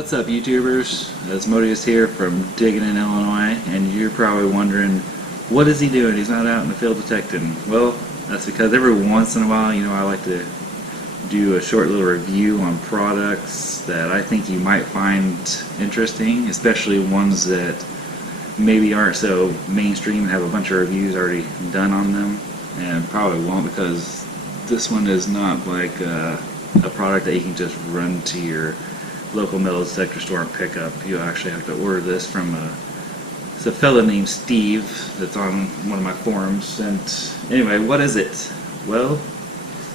What's up, YouTubers? It's Modius here from Digging in Illinois, and you're probably wondering, what is he doing? He's not out in the field detecting. Well, that's because every once in a while, I like to do a short little review on products that I think you might find interesting, especially ones that maybe aren't so mainstream and have a bunch of reviews already done on them, and probably won't, because this one is not like a product that you can just run to your local metal detector store and pick up. You actually have to order this from it's a fella named Steve that's on one of my forums. And anyway, what is it? Well,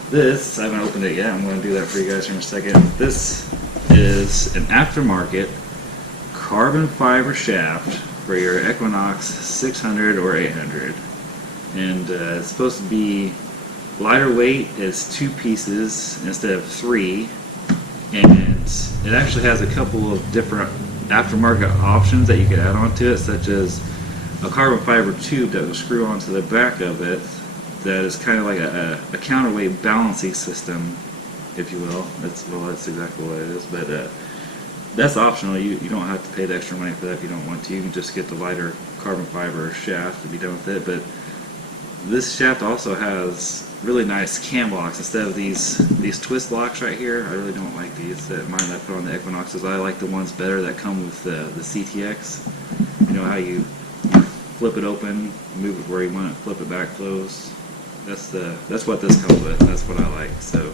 this, I haven't opened it yet. I'm going to do that for you guys here in a second. This is an aftermarket carbon fiber shaft for your Equinox 600 or 800. And it's supposed to be lighter weight. It's 2 pieces instead of 3. And it actually has a couple of different aftermarket options that you can add onto it, such as a carbon fiber tube that will screw onto the back of it that is kind of like a counterweight balancing system, if you will. That's exactly what it is, but that's optional. You don't have to pay the extra money for that if you don't want to. You can just get the lighter carbon fiber shaft and be done with it. But this shaft also has really nice cam locks instead of these twist locks right here. I really don't like these. Mine I put on the Equinoxes. I like the ones better that come with the CTX. You know how you flip it open, move it where you want it, flip it back, close. That's what this comes with. That's what I like. So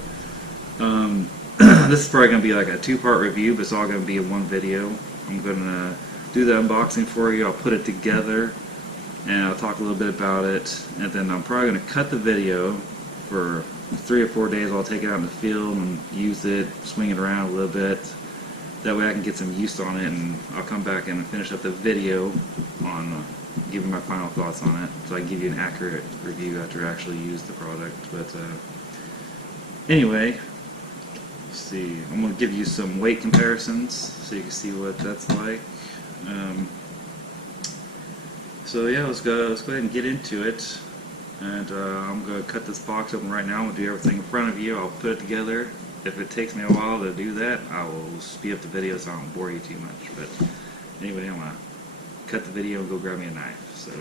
this is probably going to be like a 2-part review, but it's all going to be in one video. I'm going to do the unboxing for you. I'll put it together and I'll talk a little bit about it, and then I'm probably going to cut the video for 3 or 4 days. I'll take it out in the field and use it, swing it around a little bit. That way I can get some use on it, and I'll come back and finish up the video on giving my final thoughts on it, so I can give you an accurate review after I actually use the product. But anyway, let's see. I'm going to give you some weight comparisons so you can see what that's like. So yeah, let's go ahead and get into it. And I'm going to cut this box open right now. I'm going to do everything in front of you. I'll put it together. If it takes me a while to do that, I will speed up the video so I don't bore you too much. But anyway, I'm going to cut the video and go grab me a knife. So.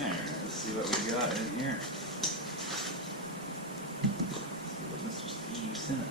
Alright, let's see what we got in here. Let's see what Mr. Steve sent us.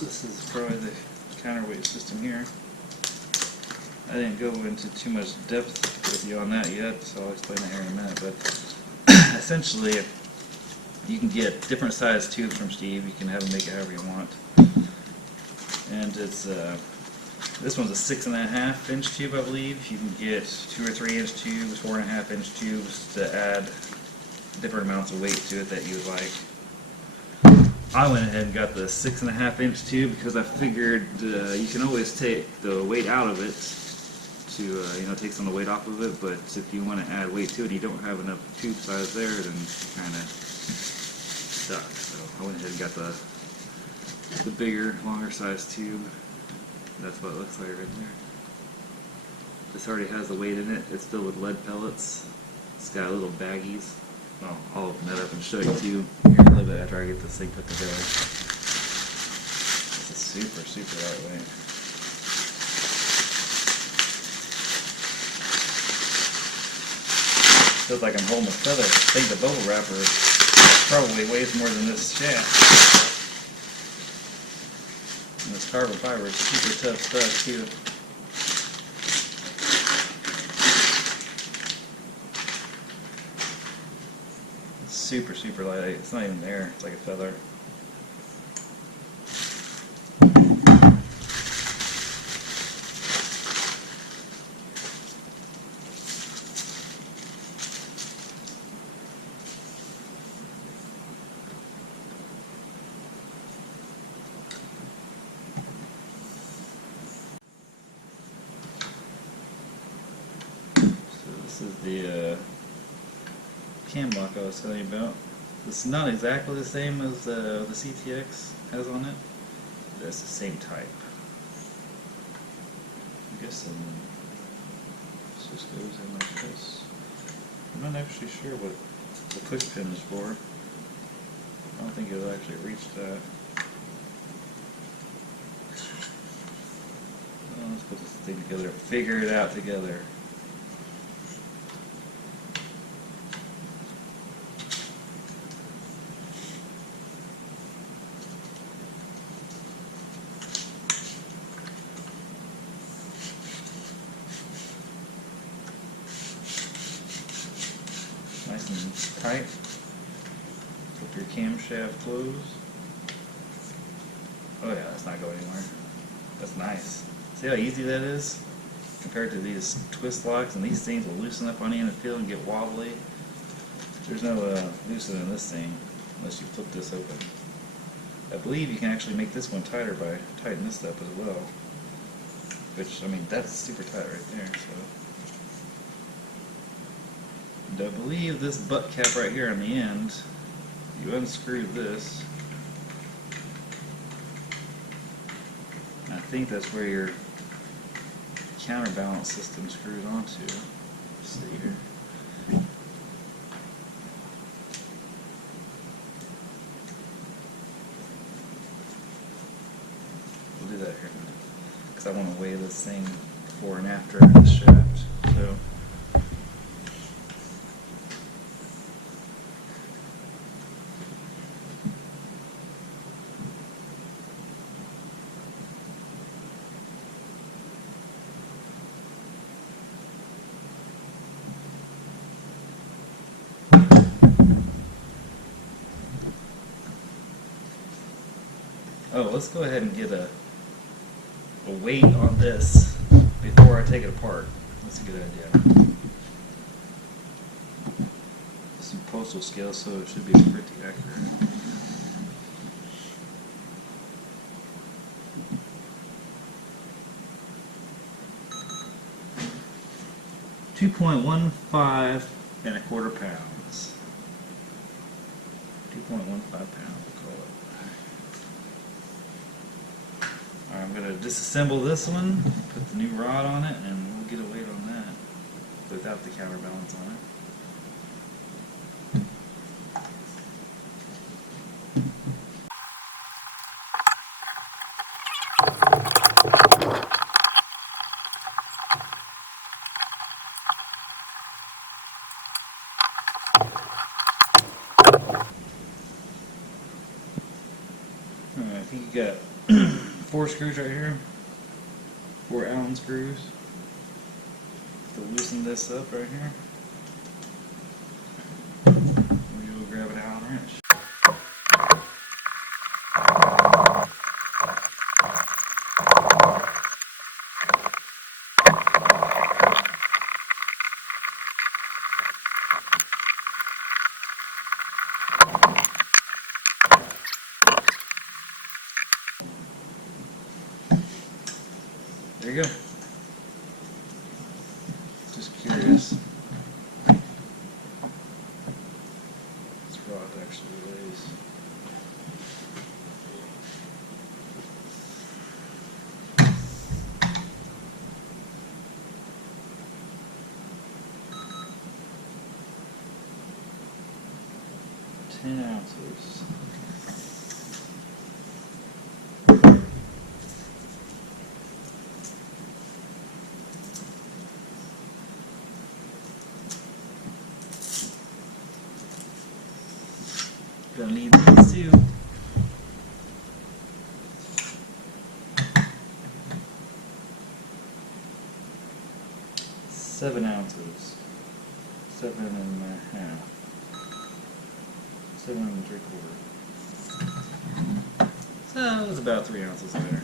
This is probably the counterweight system here. I didn't go into too much depth with you on that yet, so I'll explain that here in a minute. But essentially, you can get different size tubes from Steve. You can have him make it however you want. And it's this one's a 6.5 inch tube, I believe. You can get 2 or 3 inch tubes, 4.5 inch tubes to add different amounts of weight to it that you would like. I went ahead and got the 6.5 inch tube because I figured you can always take the weight out of it to take some of the weight off of it, but if you want to add weight to it and you don't have enough tube size there, then you're kind of stuck. So I went ahead and got the bigger, longer size tube. That's what it looks like right there. This already has the weight in it. It's filled with lead pellets. It's got little baggies. Well, I'll open that up and show you too here a little bit after I get this thing put together. This is super, super lightweight. Feels like I'm holding a feather. I think the bubble wrapper probably weighs more than this shaft. And this carbon fiber is super tough stuff too. Super, super light. It's not even there. It's like a feather. the cam lock I was telling you about. It's not exactly the same as the CTX has on it, but it's the same type. I guess this just goes in like this. I'm not actually sure what the push pin is for. I don't think it'll actually reach that. Well, let's put this thing together, figure it out together. Nice and tight. Flip your camshaft closed. Oh yeah, that's not going anywhere. That's nice. See how easy that is? Compared to these twist locks, and these things will loosen up on you in the field and get wobbly. There's no loosening this thing unless you flip this open. I believe you can actually make this one tighter by tightening this up as well. Which, I mean, that's super tight right there, so. And I believe this butt cap right here on the end, you unscrew this. I think that's where your counterbalance system screws onto. Let's see here. We'll do that here because I want to weigh this thing before and after this shaft. So. Oh, let's go ahead and get a weight on this before I take it apart. That's a good idea. Some postal scale, so it should be pretty accurate. .15 and a quarter pounds. 2.15 pounds, we call it. Alright, I'm going to disassemble this one, put the new rod on it, and we'll get a weight on that without the counterbalance on it. Alright, I think you got 4 screws right here, 4 Allen screws to loosen this up right here. We will grab an Allen wrench. There you go. Just curious. This rod actually weighs. $10 ounces. Gonna need these too. $7 ounces. 7.5. 7 3/4. So it's about 3 ounces there.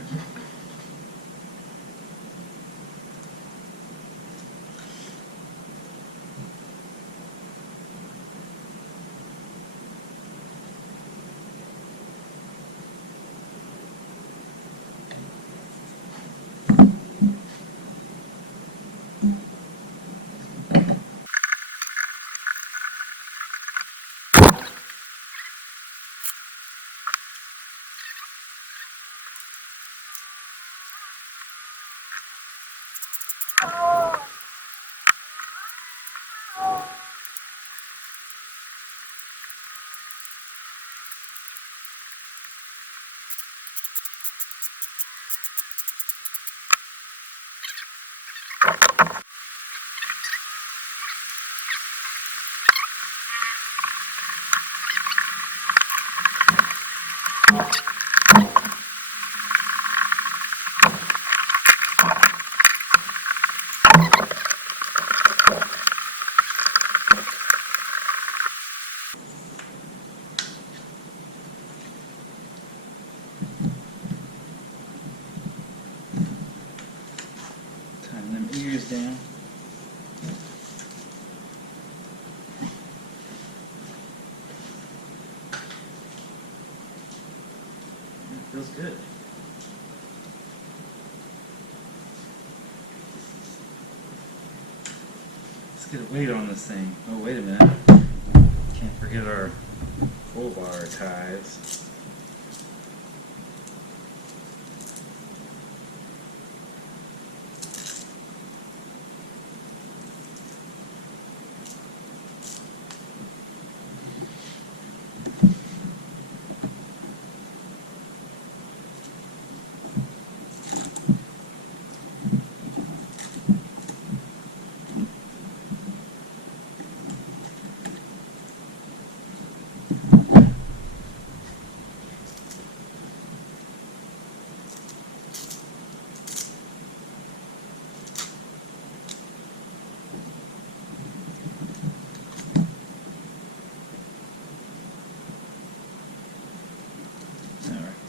down. It feels good. Let's get a weight on this thing. Oh, wait a minute. Can't forget our full bar ties.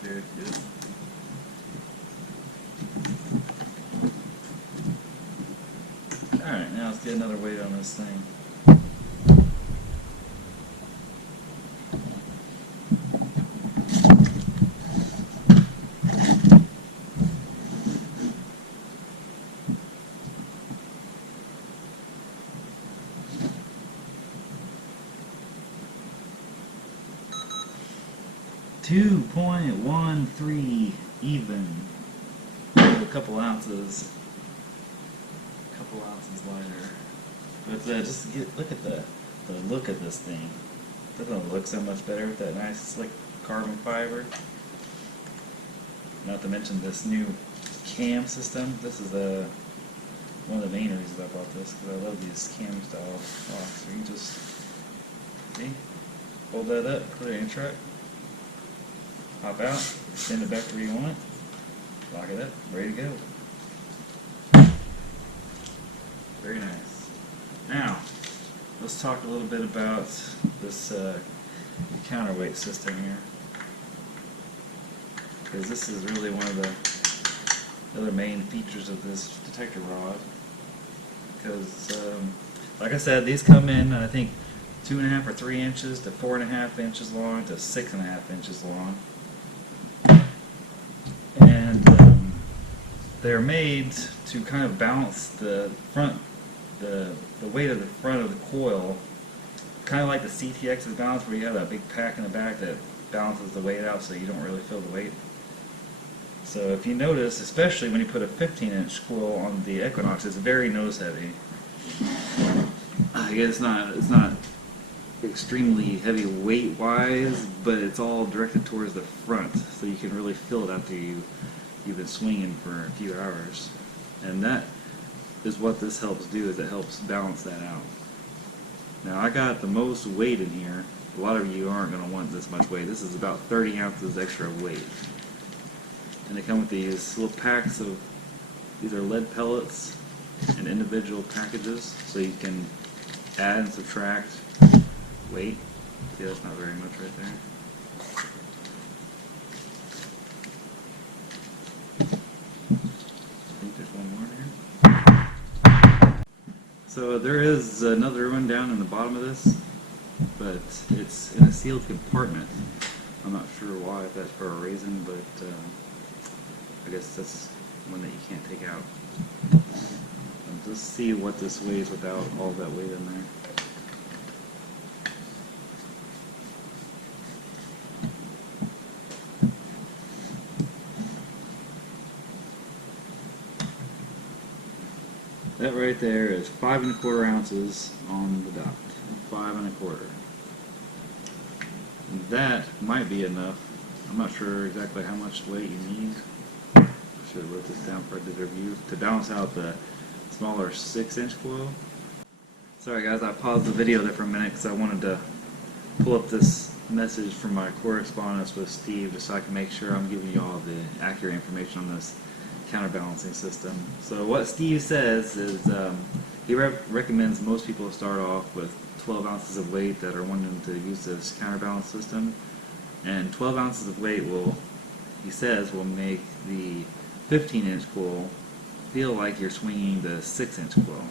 Very good. Alright, now let's get another weight on this thing. .13 even. A couple ounces lighter. But just to look at the look of this thing. Doesn't it look so much better with that nice slick carbon fiber? Not to mention this new cam system. This is one of the main reasons I bought this, because I love these cam style locks. So you can just see, hold that up, put it in your truck. Hop out, extend it back where you want it, lock it up, ready to go. Very nice. Now, let's talk a little bit about this counterweight system here, because this is really one of the other main features of this detector rod. Because, like I said, these come in, I think, 2.5 or 3 inches to 4.5 inches long to 6.5 inches long. And they're made to kind of balance the front, the weight of the front of the coil, kind of like the CTX is balanced, where you have that big pack in the back that balances the weight out so you don't really feel the weight. So if you notice, especially when you put a 15-inch coil on the Equinox, it's very nose heavy. I guess it's not extremely heavy weight wise, but it's all directed towards the front, so you can really feel it after you've been swinging for a few hours. And that is what this helps do, is it helps balance that out. Now I got the most weight in here. A lot of you aren't going to want this much weight. This is about 30 ounces extra weight. And they come with these little packs of, these are lead pellets in individual packages, so you can add and subtract weight. See, that's not very much right there. I think there's one more here. So there is another one down in the bottom of this, but it's in a sealed compartment. I'm not sure why, if that's for a reason, but I guess that's one that you can't take out. Let's see what this weighs without all that weight in there. That right there is 5 1/4 ounces on the dot. 5 1/4. That might be enough. I'm not sure exactly how much weight you need. I should have wrote this down for I did a review to balance out the smaller 6-inch coil. Sorry guys, I paused the video there for a minute because I wanted to pull up this message from my correspondence with Steve just so I can make sure I'm giving you all the accurate information on this counterbalancing system. So what Steve says is he recommends most people start off with 12 ounces of weight that are wanting to use this counterbalance system, and 12 ounces of weight will, he says, will make the 15-inch coil feel like you're swinging the 6-inch coil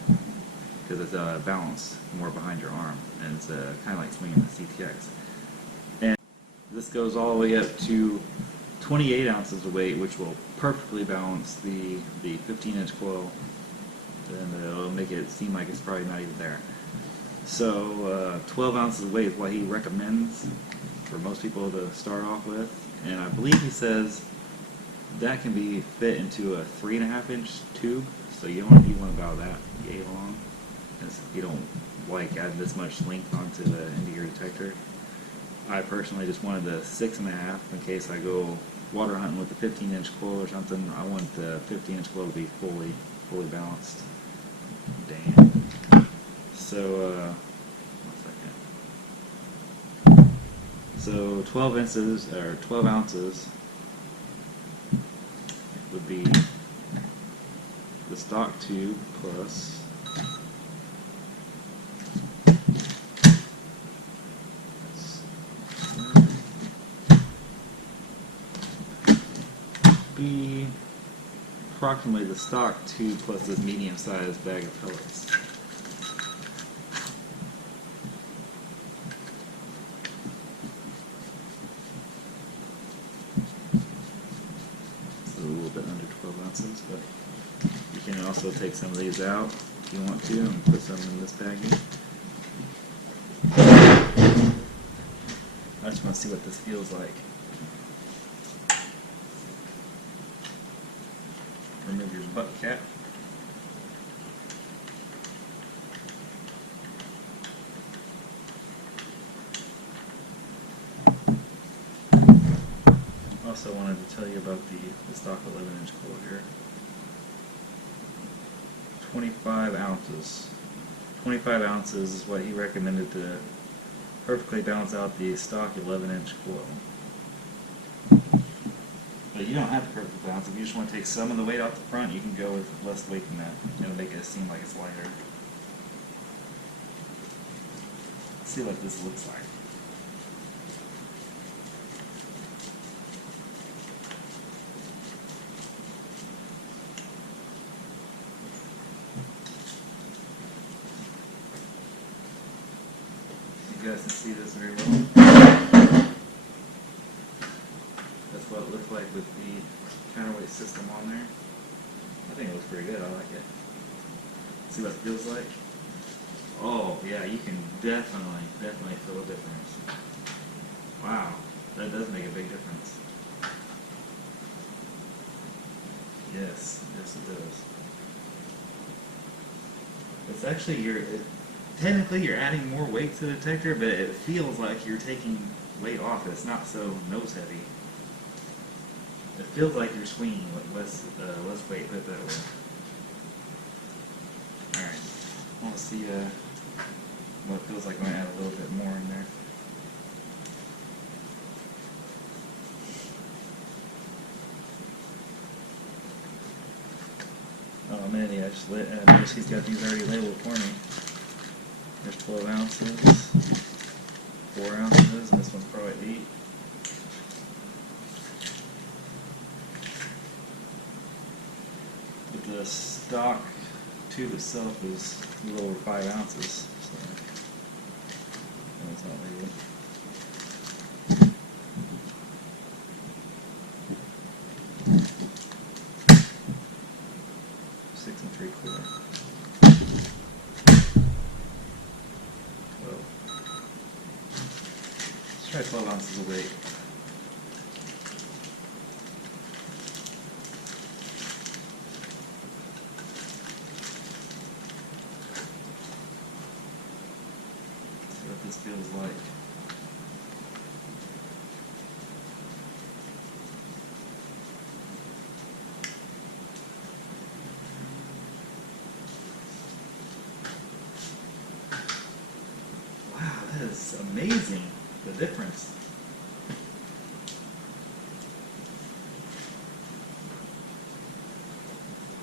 because it's balanced more behind your arm, and it's kind of like swinging the CTX. And this goes all the way up to 28 ounces of weight, which will perfectly balance the 15-inch coil, and it'll make it seem like it's probably not even there. So 12 ounces of weight is what he recommends for most people to start off with, and I believe he says that can be fit into a 3.5-inch tube, so you don't need one about that yay long, because you don't like adding this much length onto the end of your detector. I personally just wanted the 6.5 in case I go water hunting with the 15-inch coil or something. I want the 15-inch coil to be fully balanced. Damn. So, 1 second. So 12 ounces, or 12 ounces would be the stock tube plus be approximately the stock tube plus this medium-sized bag of pellets. So a little bit under 12 ounces, but you can also take some of these out if you want to and put some in this baggie. I just want to see what this feels like. Remove your butt cap. Also wanted to tell you about the stock 11-inch coil here. 25 ounces. 25 ounces is what he recommended to perfectly balance out the stock 11-inch coil. But you don't have to perfectly balance. If you just want to take some of the weight off the front, you can go with less weight than that. It'll make it seem like it's lighter. Let's see what this looks like. You guys can see this very well. That's what it looks like with the counterweight system on there. I think it looks pretty good. I like it. See what it feels like? Oh yeah, you can definitely feel a difference. Wow, that does make a big difference. Yes, yes it does. It's actually technically you're adding more weight to the detector, but it feels like you're taking weight off. It's not so nose heavy. It feels like you're swinging with less weight, put it that way. Alright, I want to see what it feels like when I add a little bit more in there. Oh man, yeah, notice he's got these already labeled for me. There's 12 ounces, 4 ounces, and this one's probably 8. But the stock tube itself is a little over 5 ounces, so that's not labeled. Six and 3/4. 12. Let's try 12 ounces of weight. See what this feels like. Wow, that is amazing, the difference.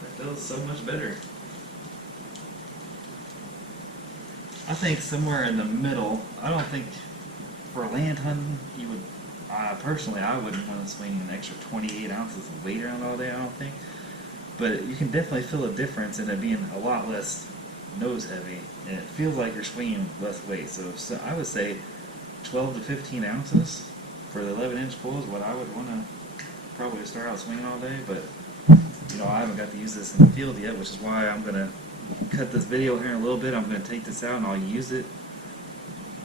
That feels so much better. I think somewhere in the middle. I don't think for land hunting you would, personally I wouldn't want to swing an extra 28 ounces of weight around all day, I don't think. but you can definitely feel a difference in it being a lot less nose heavy, and it feels like you're swinging less weight. So I would say 12 to 15 ounces for the 11-inch coil is what I would want to probably start out swinging all day. But you know, I haven't got to use this in the field yet, which is why I'm going to cut this video here in a little bit. I'm going to take this out and I'll use it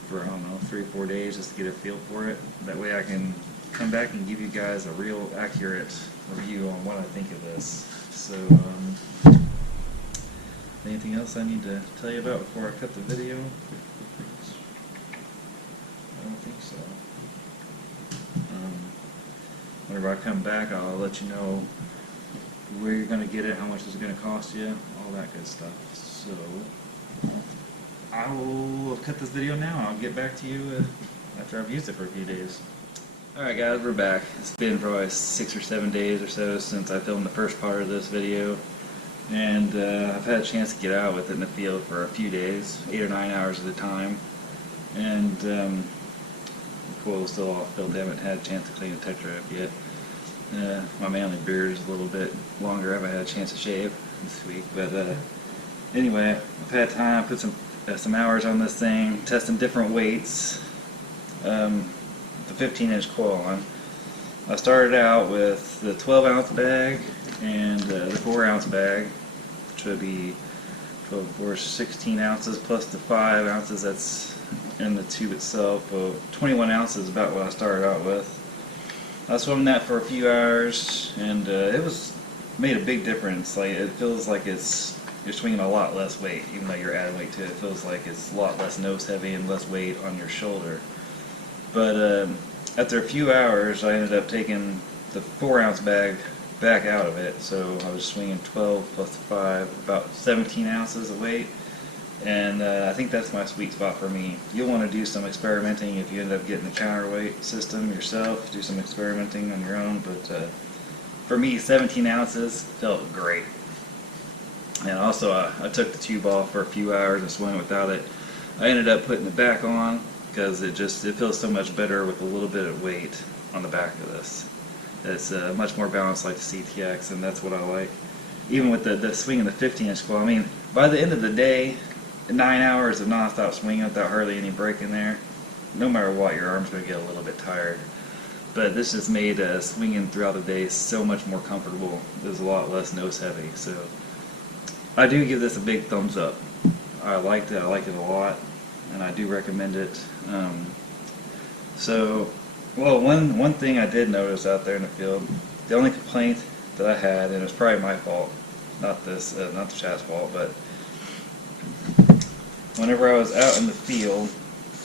for, I don't know, 3 or 4 days just to get a feel for it. That way I can come back and give you guys a real accurate review on what I think of this. So, anything else I need to tell you about before I cut the video? I don't think so. Whenever I come back, I'll let you know where you're going to get it, how much it's going to cost you, all that good stuff. So, I will cut this video now and I'll get back to you after I've used it for a few days. Alright guys, we're back. It's been probably 6 or 7 days or so since I filmed the first part of this video. And I've had a chance to get out with it in the field for a few days, 8 or 9 hours at a time. And the coil is still off filled. I haven't had a chance to clean the Tetra up yet. My manly beard is a little bit longer. I haven't had a chance to shave this week. But anyway, I've had time, put some hours on this thing, testing different weights. The 15-inch coil on. I started out with the 12-ounce bag and the 4-ounce bag, which would be 12, 4, 16 ounces plus the 5 ounces that's in the tube itself. 21 ounces is about what I started out with. I swung that for a few hours, and it made a big difference. Like, it feels like you're swinging a lot less weight, even though you're adding weight to it. It feels like it's a lot less nose heavy and less weight on your shoulder. But after a few hours, I ended up taking the 4-ounce bag back out of it. So I was swinging 12 plus 5, about 17 ounces of weight. And I think that's my sweet spot for me. You'll want to do some experimenting if you end up getting the counterweight system yourself. Do some experimenting on your own. But for me, 17 ounces felt great. And also, I took the tube off for a few hours and swung without it. I ended up putting it back on because it feels so much better with a little bit of weight on the back of this. It's much more balanced like the CTX, and that's what I like. Even with the swing of the 15-inch coil, I mean, by the end of the day, 9 hours of non-stop swinging without hardly any break in there, no matter what, your arm's going to get a little bit tired. But this just made swinging throughout the day so much more comfortable. It was a lot less nose heavy. So I do give this a big thumbs up. I liked it. I like it a lot, and I do recommend it. Well, one thing I did notice out there in the field, the only complaint that I had, and it was probably my fault, not the chat's fault, but whenever I was out in the field,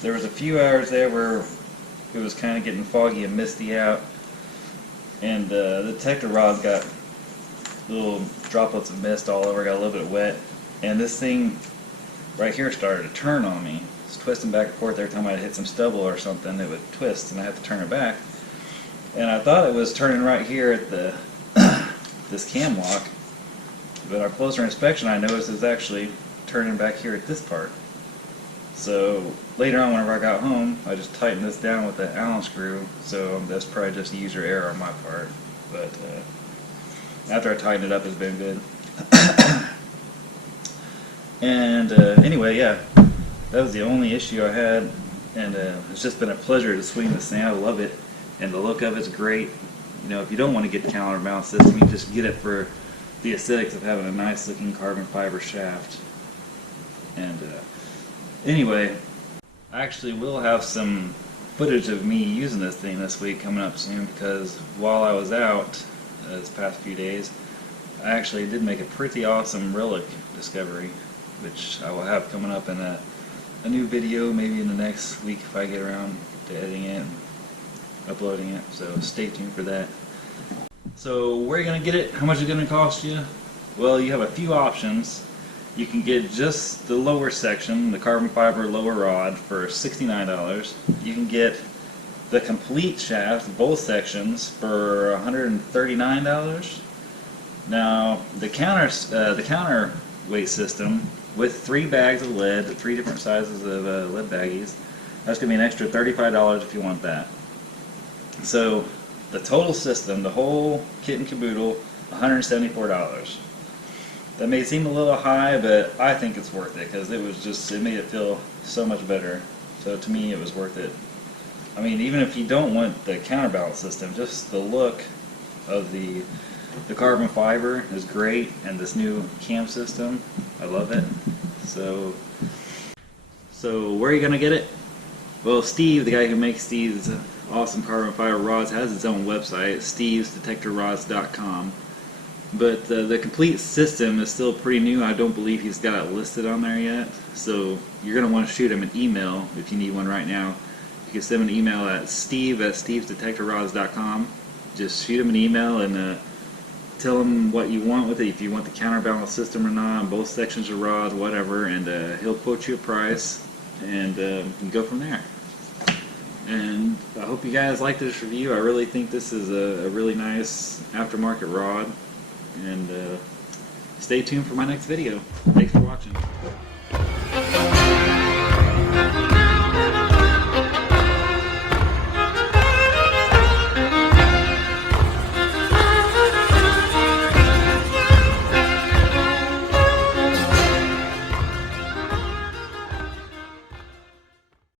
there was a few hours there where it was kind of getting foggy and misty out, and the detector rod got little droplets of mist all over, got a little bit wet, and this thing right here started to turn on me. It's twisting back and forth. Every time I'd hit some stubble or something, it would twist, and I had to turn it back. And I thought it was turning right here at the this cam lock, but on closer inspection, I noticed it's actually turning back here at this part. So later on, whenever I got home, I just tightened this down with the Allen screw. So that's probably just user error on my part. But after I tightened it up, it's been good. And anyway, yeah, that was the only issue I had, and it's just been a pleasure to swing this thing. I love it, and the look of it's great. You know, if you don't want to get the counterbalance system, you can just get it for the aesthetics of having a nice looking carbon fiber shaft. And anyway, I actually will have some footage of me using this thing this week coming up soon, because while I was out this past few days, I actually did make a pretty awesome relic discovery, which I will have coming up in a new video maybe in the next week if I get around to editing it and uploading it, so stay tuned for that. So where are you going to get it? How much is it going to cost you? Well, you have a few options. You can get just the lower section, the carbon fiber lower rod, for $69. You can get the complete shaft, both sections, for $139. Now the counterweight system with 3 bags of lead, 3 different sizes of lead baggies, that's going to be an extra $35 if you want that. So the total system, the whole kit and caboodle, $174. That may seem a little high, but I think it's worth it because it made it feel so much better. So to me, it was worth it. I mean, even if you don't want the counterbalance system, just the look of the carbon fiber is great, and this new cam system, I love it. So where are you gonna get it? Well, Steve, the guy who makes these awesome carbon fiber rods, has his own website, stevesdetectorrods.com. But the complete system is still pretty new. I don't believe he's got it listed on there yet. So you're going to want to shoot him an email if you need one right now. You can send him an email at steve@stevesdetectorrods.com. Just shoot him an email and tell him what you want with it, if you want the counterbalance system or not, both sections of rods, whatever, and he'll quote you a price, and you can go from there. And I hope you guys like this review. I really think this is a really nice aftermarket rod. And stay tuned for my next video. Thanks for watching.